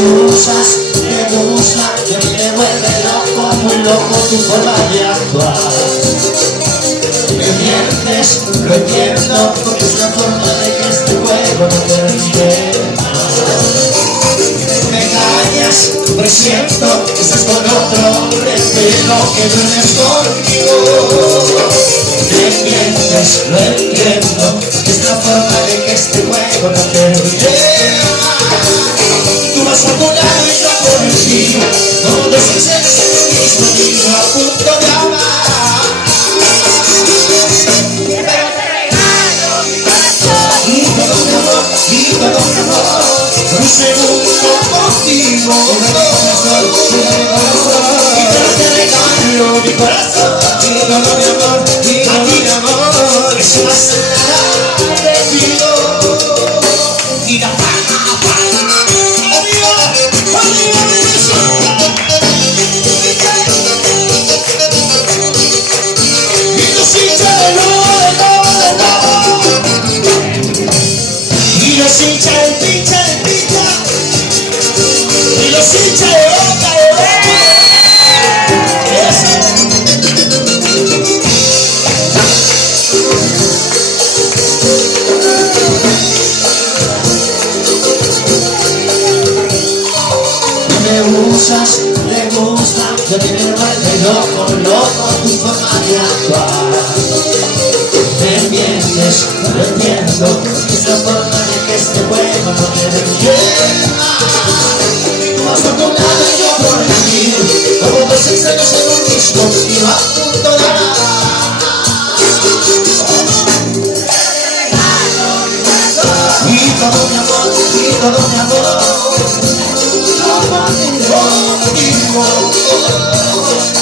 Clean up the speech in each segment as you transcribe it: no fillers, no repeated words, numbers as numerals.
usas, me gusta, que a mí me vuelve loco, muy loco tu forma de actuar. Me mientes, lo entiendo, porque es la forma de que este juego no termine. Me engañas, presiento que estás con otro hombre, pero que duermes conmigo. Me mientes, lo entiendo, que es la forma de que este juego no termine. Tú vas a tu lado y yo por el mío, donde se cenas en el mismo nido, a punto de amar. Pero te regalo mi corazón y todo mi amor, y todo mi amor, por un segundo contigo. Pero te regalo mi corazón y todo mi amor, y todo mi amor, eso más nada te pido. Y la le gusta, que te vuelve loco, loco tu forma de actuar. Me mientes, lo entiendo, es la forma de que este juego no termine. Tú vas por tu lado y yo por el mío, como dos extraños en un mismo nido, a punto de amar. Y todo mi amor, y todo mi amor,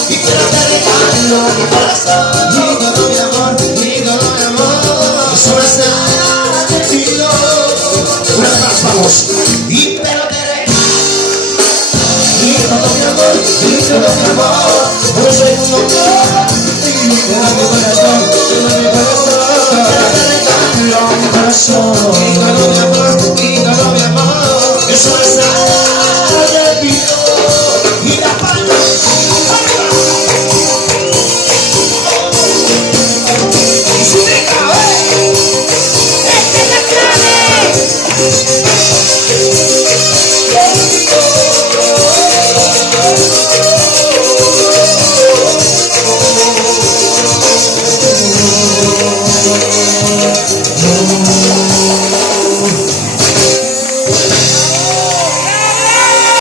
y pero te regalo mi corazón, y todo mi amor, y todo mi amor, eso más nada te pido. Una vez más, vamos. Y pero te regalo, y todo mi amor, y todo mi amor, por un segundo contigo. Mi corazón, mi corazón, pero te regalo mi corazón.